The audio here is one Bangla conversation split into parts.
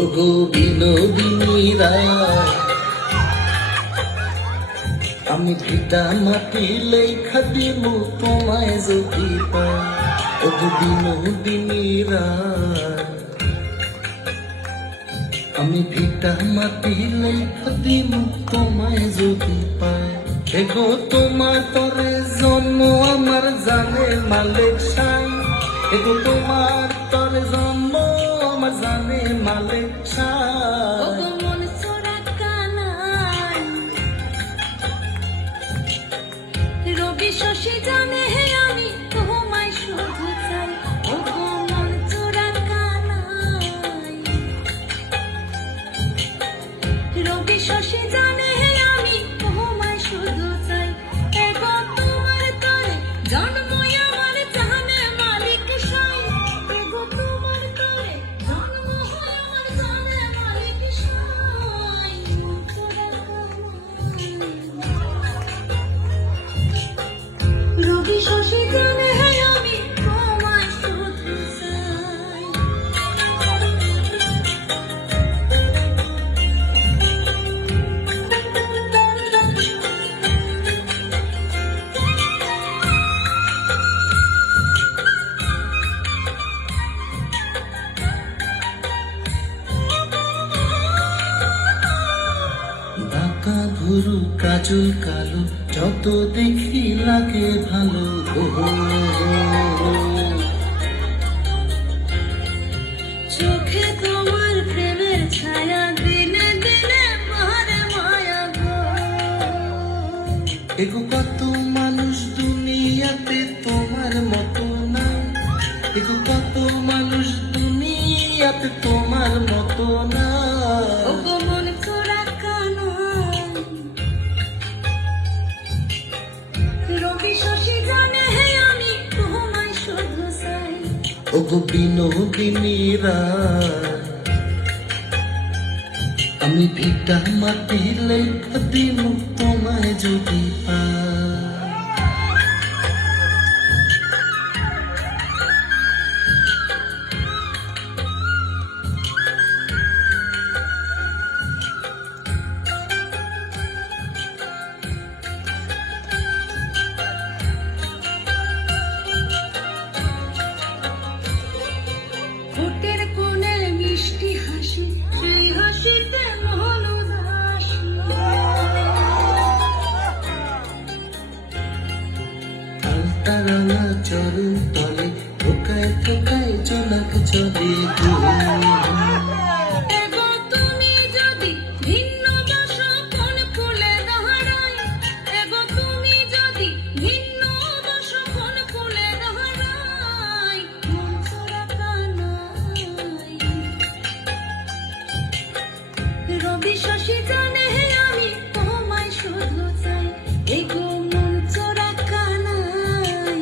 ওগো বিনোদিনী রায়, আমি ভিটা মাটি লেখা দিমু তোমায় যদি পাই। ওগো বিনোদিনী রায়, আমি ভিটা মাটি লেখা দিমু তোমায় যদি পাই। এগো তোমার তরে জন্ম আমার জানে মালিক সাই। এগো তোমার তরে জন্ম আমার জানে মালিক সাই। রবি শশী জানে হে আমি তোমায় শুধু চাই। ওগো মন চোরা কানাই, রবি শশী জানে হে আমি তোমায় শুধু চাই। এগো তোমার তরে জন্ম আমার জানে মালিক সাই। এগো তোমার তরে জন্ম আমার জানে মালিক সাই। মন চোরা রবি শশী জানে হে আমি তোমায় শুধু চাই। বাঁকা ভুরু কাজল কালো যত দেখি লাগে ভালো। চোখে তোমার প্রেমের ছায়া দিনে দিনে মারে মায়া গো। এগো কত মানুষ দুনিয়াতে তোমার মতো না। এগো কত মানুষ দুনিয়াতে তোমার মতো না। ওগো মন চোরা কানাই, রবি শশী জানে হে আমি তোমায় শুধু চাই। ওগো বিনোদিনী রায়, আমি ভিটা মাটি লেখা দিমু তোমায় যদি পাই। ঠোঁটের কোণে মিষ্টি হাসি, সেই হাসিতে মন উদাসী। আলতা রাঙা চরণ তলে ঠোকায় ঠোকায় জোনাক চলে গো। এগো তুমি যদি ভিন্ন বাসা কোন ফুলে দাঁড়াই। এগো তুমি যদি ভিন্ন বাসা কোন ফুলে দাঁড়াই। মন চোরা কানাই, রবি শশী জানে হে আমি তোমায় শুধু চাই। এগো মন চোরা কানাই,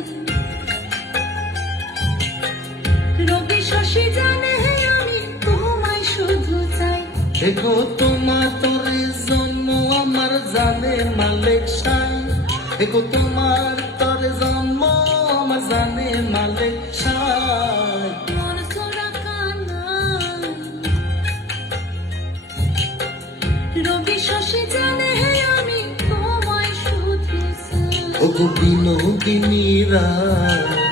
রবি শশী জানে হে আমি তোমায় শুধু চাই। এগো তোমার তরে জন্ম আমার জানে মালিক সাই। এগো তোমার তরে জন্ম আমার জানে মালিক সাই। মন চোরা কানাই, রবি শশী জানে হে আমি তোমায় শুধু চাই। ওগো বিনোদিনী রায়,